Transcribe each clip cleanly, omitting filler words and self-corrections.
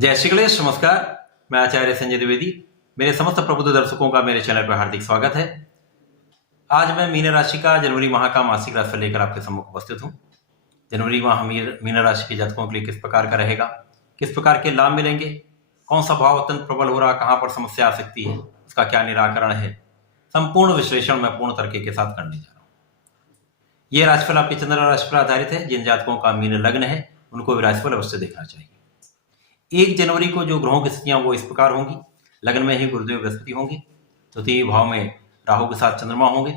जय श्री गणेश। नमस्कार, मैं आचार्य संजय द्विवेदी। मेरे समस्त प्रबुद्ध दर्शकों का मेरे चैनल पर हार्दिक स्वागत है। आज मैं मीन राशि का जनवरी माह का मासिक राशिफल लेकर आपके सम्मुख उपस्थित हूँ। जनवरी माह मीन राशि के जातकों के लिए किस प्रकार का रहेगा, किस प्रकार के लाभ मिलेंगे, कौन सा भाव अत्यंत प्रबल हो रहा, कहाँ पर समस्या आ सकती है, उसका क्या निराकरण है, संपूर्ण विश्लेषण मैं पूर्ण तरीके के साथ करने जा रहा हूँ। यह राशिफल आपके चंद्र राशि पर आधारित है। जिन जातकों का मीन लग्न है उनको भी राशिफल अवश्य देखना चाहिए। 1 जनवरी को जो ग्रहों की स्थितियां वो इस प्रकार होंगी। लग्न में ही गुरुदेव बृहस्पति होंगे, द्वितीय भाव में राहु के साथ चंद्रमा होंगे,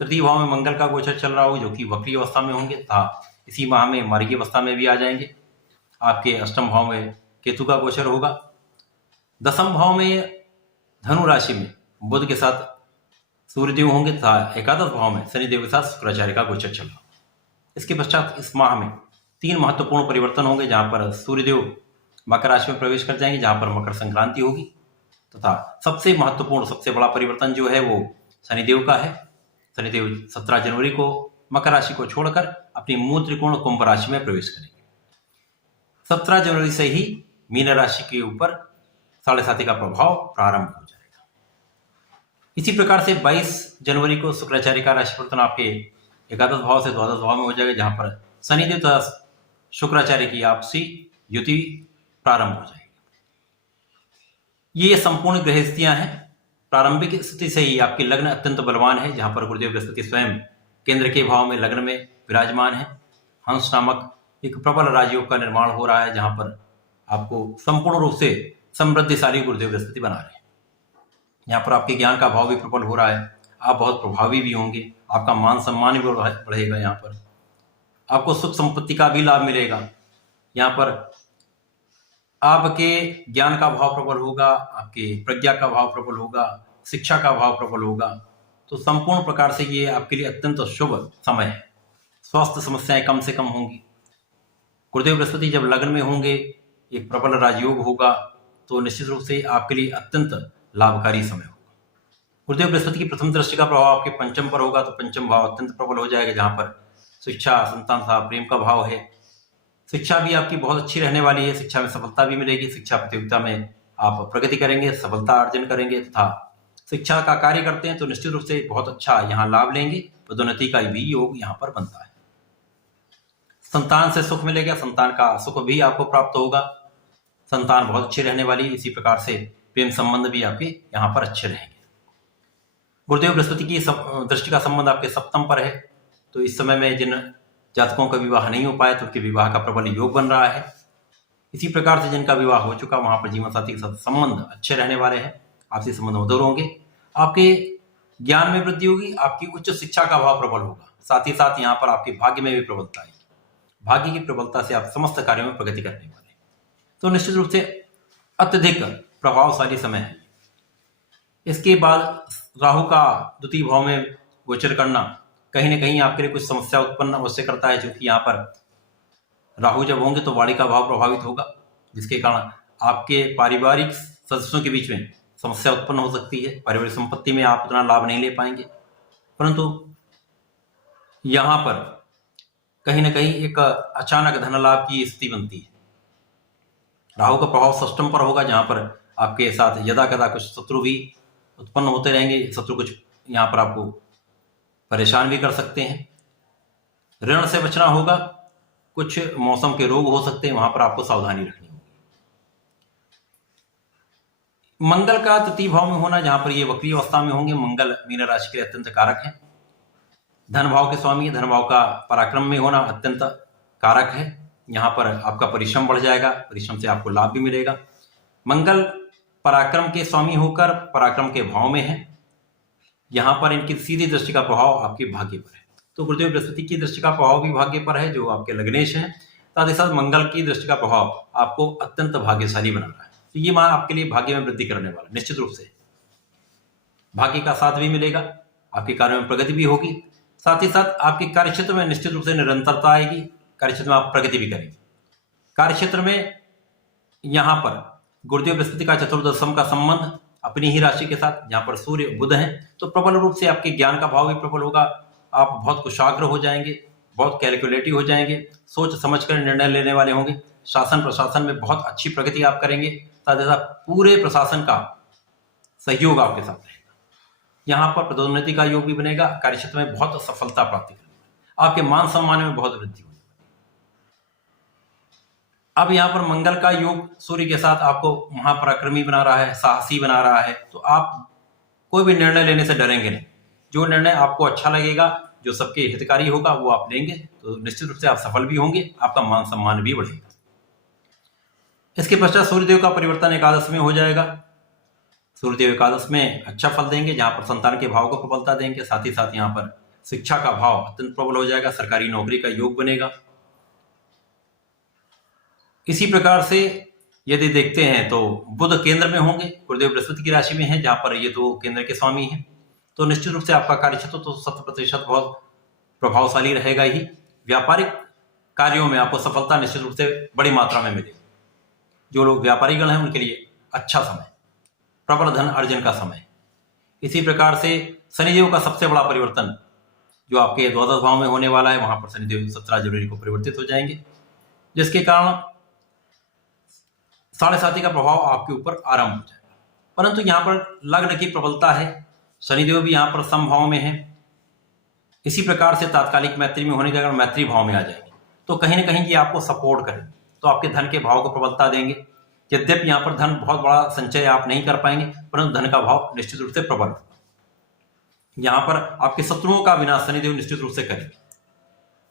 तृतीय भाव में मंगल का गोचर चल रहा होगा जो कि वक्री अवस्था में होंगे तथा इसी माह में मार्गी अवस्था में भी आ जाएंगे। आपके अष्टम भाव में केतु का गोचर होगा। दसम भाव में धनु राशि में बुध के साथ सूर्यदेव होंगे तथा एकादश भाव में शनिदेव के साथ शुक्राचार्य का गोचर चल रहा। इसके पश्चात इस माह में 3 महत्वपूर्ण परिवर्तन होंगे, जहां पर सूर्यदेव मकर राशि में प्रवेश कर जाएंगे, जहां पर मकर संक्रांति होगी, तथा सबसे महत्वपूर्ण सबसे बड़ा परिवर्तन जो है वो शनिदेव का है। शनिदेव 17 जनवरी को मकर राशि को छोड़कर अपनी मूल त्रिकोण कुंभ राशि में प्रवेश करेंगे। 17 जनवरी से ही मीन राशि के ऊपर 7.5 का प्रभाव प्रारंभ हो जाएगा। इसी प्रकार से 22 जनवरी को शुक्राचार्य का राशि परिवर्तन आपके एकादश भाव से द्वादश भाव में हो जाएगा, जहां पर शनिदेव तथा शुक्राचार्य की आपसी युति प्रारंभ हो जाएगी। ये संपूर्ण ग्रह स्थितियां हैं। प्रारंभिक स्थिति से ही आपकी लग्न अत्यंत बलवान है, जहां पर गुरुदेव बृहस्पति स्वयं केंद्र के भाव में लग्न में विराजमान है। हंस नामक एक प्रबल राजयोग का निर्माण हो रहा है, जहां पर आपको संपूर्ण रूप से समृद्धिशाली गुरुदेव बृहस्पति बना रहे हैं। यहाँ पर आपके ज्ञान का भाव भी प्रबल हो रहा है। आप बहुत प्रभावी भी होंगे, आपका मान सम्मान भी बढ़ेगा। यहाँ पर आपको सुख संपत्ति का भी लाभ मिलेगा। यहाँ पर आपके ज्ञान का भाव प्रबल होगा, आपके प्रज्ञा का भाव प्रबल होगा, शिक्षा का भाव प्रबल होगा। तो संपूर्ण प्रकार से ये आपके लिए अत्यंत शुभ समय है। स्वास्थ्य समस्याएं कम से कम होंगी। गुरुदेव बृहस्पति जब लग्न में होंगे, एक प्रबल राजयोग होगा, तो निश्चित रूप से आपके लिए अत्यंत लाभकारी समय होगा। गुरुदेव बृहस्पति की प्रथम दृष्टि का प्रभाव आपके पंचम पर होगा, तो पंचम भाव अत्यंत प्रबल हो जाएगा, जहां पर शिक्षा, संतान तथा प्रेम का भाव है। शिक्षा भी आपकी बहुत अच्छी रहने वाली है। शिक्षा में सफलता भी मिलेगी। शिक्षा प्रतियोगिता में आप प्रगति करेंगे, सफलता अर्जन करेंगे तथा शिक्षा का कार्य करते हैं तो निश्चित रूप से बहुत अच्छा यहाँ लाभ लेंगे। पदोन्नति का भी योग यहाँ पर बनता है। संतान से सुख मिलेगा, संतान का सुख भी आपको प्राप्त होगा। संतान बहुत अच्छी रहने वाली। इसी प्रकार से प्रेम संबंध भी आपके यहाँ पर अच्छे रहेंगे। गुरुदेव बृहस्पति की दृष्टि का संबंध आपके सप्तम पर है, तो इस समय में जिन जातकों का विवाह नहीं हो पाया तो उनके विवाह का प्रबल योग बन रहा है। इसी प्रकार से जिनका विवाह हो चुका वहां पर जीवन साथी के साथ संबंध अच्छे रहने वाले हैं। आपसी संबंध मधुर होंगे। आपके ज्ञान में वृद्धि होगी। आपकी उच्च शिक्षा का भाव प्रबल होगा। साथ ही साथ यहाँ पर आपके भाग्य में भी प्रबलता आएगी। भाग्य की प्रबलता से आप समस्त कार्यों में प्रगति करने वाले हैं। तो निश्चित रूप से अत्यधिक प्रभावशाली समय है। इसके बाद राहु का द्वितीय भाव में गोचर करना कहीं ना कहीं आपके लिए कुछ समस्या उत्पन्न अवश्य करता है, क्योंकि यहाँ पर राहु जब होंगे तो वाणी का भाव प्रभावित होगा, जिसके कारण आपके पारिवारिक सदस्यों के बीच में समस्या उत्पन्न हो सकती है। पारिवारिक संपत्ति में आप उतना लाभ नहीं ले पाएंगे, परंतु यहाँ पर कहीं ना कहीं एक अचानक धन लाभ की स्थिति बनती है। राहु का प्रभाव षष्टम पर होगा, जहां पर आपके साथ यदा कदा कुछ शत्रु भी उत्पन्न होते रहेंगे। शत्रु कुछ यहाँ पर आपको परेशान भी कर सकते हैं। ऋण से बचना होगा। कुछ मौसम के रोग हो सकते हैं, वहां पर आपको सावधानी रखनी होगी। मंगल का तृतीय भाव में होना, जहां पर ये वक्री अवस्था में होंगे। मंगल मीन राशि के लिए अत्यंत कारक है। धन भाव के स्वामी है। धन भाव का पराक्रम में होना अत्यंत कारक है। यहाँ पर आपका परिश्रम बढ़ जाएगा। परिश्रम से आपको लाभ भी मिलेगा। मंगल पराक्रम के स्वामी होकर पराक्रम के भाव में है। यहाँ पर इनकी सीधी दृष्टि का प्रभाव आपके भाग्य पर है। तो गुरुदेव बृहस्पति की दृष्टि का प्रभाव भी भाग्य पर है, जो आपके लग्नेश है। साथ ही साथ मंगल की दृष्टि का प्रभाव आपको अत्यंत भाग्यशाली बना रहा है। तो ये माह आपके लिए भाग्य में वृद्धि करने वाला। निश्चित रूप से भाग्य का साथ भी मिलेगा। आपके कार्यों में प्रगति भी होगी। साथ ही साथ आपके कार्यक्षेत्र में निश्चित रूप से निरंतरता आएगी। कार्यक्षेत्र में आप प्रगति भी करेंगे। कार्यक्षेत्र में यहाँ पर गुरुदेव बृहस्पति का चतुर्दशम का संबंध अपनी ही राशि के साथ, जहां पर सूर्य बुध हैं, तो प्रबल रूप से आपके ज्ञान का भाव भी प्रबल होगा। आप बहुत कुशाग्र हो जाएंगे, बहुत कैलकुलेटिव हो जाएंगे, सोच समझकर निर्णय लेने वाले होंगे। शासन प्रशासन में बहुत अच्छी प्रगति आप करेंगे। साथ ही साथ पूरे प्रशासन का सहयोग आपके साथ रहेगा। यहाँ पर पदोन्नति का योग भी बनेगा। कार्यक्षेत्र में बहुत सफलता प्राप्ति करेंगे। आपके मान सम्मान में बहुत वृद्धि होगी। अब यहाँ पर मंगल का योग सूर्य के साथ आपको महापराक्रमी बना रहा है, साहसी बना रहा है। तो आप कोई भी निर्णय लेने से डरेंगे नहीं। जो निर्णय आपको अच्छा लगेगा, जो सबके हितकारी होगा, वो आप लेंगे तो निश्चित रूप से आप सफल भी होंगे, आपका मान सम्मान भी बढ़ेगा। इसके पश्चात सूर्यदेव का परिवर्तन एकादश में हो जाएगा। सूर्यदेव एकादश में अच्छा फल देंगे, जहां पर संतान के भाव को प्रबलता देंगे। साथ ही साथ यहाँ पर शिक्षा का भाव अत्यंत प्रबल हो जाएगा। सरकारी नौकरी का योग बनेगा। इसी प्रकार से यदि देखते हैं तो बुध केंद्र में होंगे, गुरुदेव बृहस्पति की राशि में है, जहां पर ये तो केंद्र के स्वामी हैं। तो निश्चित रूप से आपका कार्यक्षेत्र तो 100% बहुत प्रभावशाली रहेगा ही। व्यापारिक कार्यों में आपको सफलता निश्चित रूप से बड़ी मात्रा में मिलेगी। जो लोग व्यापारी गण हैं उनके लिए अच्छा समय, प्रबल धन अर्जन का समय। इसी प्रकार से शनिदेव का सबसे बड़ा परिवर्तन जो आपके द्वादश भाव में होने वाला है, वहां पर शनिदेव 17 जनवरी को परिवर्तित हो जाएंगे, जिसके कारण 7.5 का प्रभाव आपके ऊपर आरंभ हो जाएगा। परंतु यहाँ पर लग्न की प्रबलता है, शनिदेव भी यहाँ पर समभाव में है। इसी प्रकार से तात्कालिक मैत्री में होने के कारण मैत्री भाव में आ जाएंगे, तो कहीं ना कहीं ये आपको सपोर्ट करेंगे, तो आपके धन के भाव को प्रबलता देंगे। यद्यपि यहाँ पर धन बहुत बड़ा संचय आप नहीं कर पाएंगे, परंतु धन का भाव निश्चित रूप से प्रबल होगा। यहाँ पर आपके शत्रुओं का विनाश शनिदेव निश्चित रूप से करेंगे,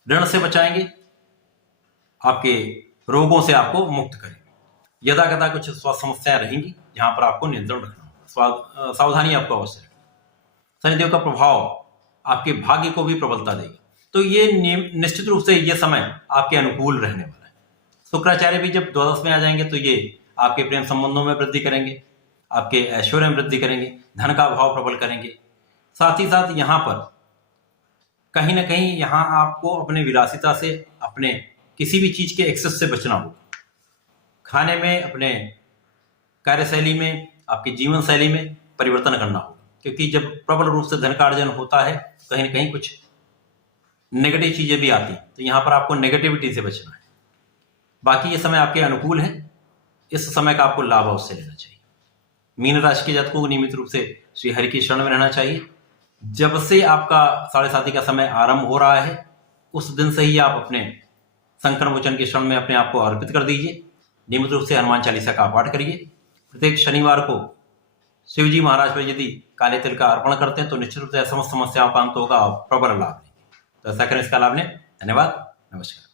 ऋण से बचाएंगे, आपके रोगों से आपको मुक्त करेंगे। यदा कदा कुछ स्वास्थ्य समस्याएं रहेंगी, जहां पर आपको नियंत्रण रखना होगा, सावधानी आपको अवश्य रखनी। शनिदेव का प्रभाव आपके भाग्य को भी प्रबलता देगा। तो ये निश्चित रूप से ये समय आपके अनुकूल रहने वाला है। शुक्राचार्य भी जब द्वादश में आ जाएंगे तो ये आपके प्रेम संबंधों में वृद्धि करेंगे, आपके ऐश्वर्य में वृद्धि करेंगे, धन का भाव प्रबल करेंगे। साथ ही साथ यहाँ पर कहीं ना कहीं यहाँ आपको अपने विलासिता से, अपने किसी भी चीज के एक्सेस से बचना होगा। खाने में, अपने कार्यशैली में, आपकी जीवन शैली में परिवर्तन करना होगा, क्योंकि जब प्रबल रूप से धन का अर्जन होता है कहीं ना कहीं कुछ नेगेटिव चीजें भी आती हैं, तो यहाँ पर आपको नेगेटिविटी से बचना है। बाकी ये समय आपके अनुकूल है, इस समय का आपको लाभ अवश्य लेना चाहिए। मीन राशि के जातकों को नियमित रूप से श्री हरि की शरण में रहना चाहिए। जब से आपका 7.5 का समय आरंभ हो रहा है, उस दिन से ही आप अपने संकट मोचन की शरण में अपने आप को अर्पित कर दीजिए। नियमित रूप से हनुमान चालीसा का पाठ करिए। प्रत्येक शनिवार को शिवजी महाराज पर यदि काले तिल का अर्पण करते हैं तो निश्चित रूप से समस्त समस्याओं का अंत होगा और प्रबल लाभ लेंगे। तो ऐसा करें, इसका लाभ लें। धन्यवाद, नमस्कार।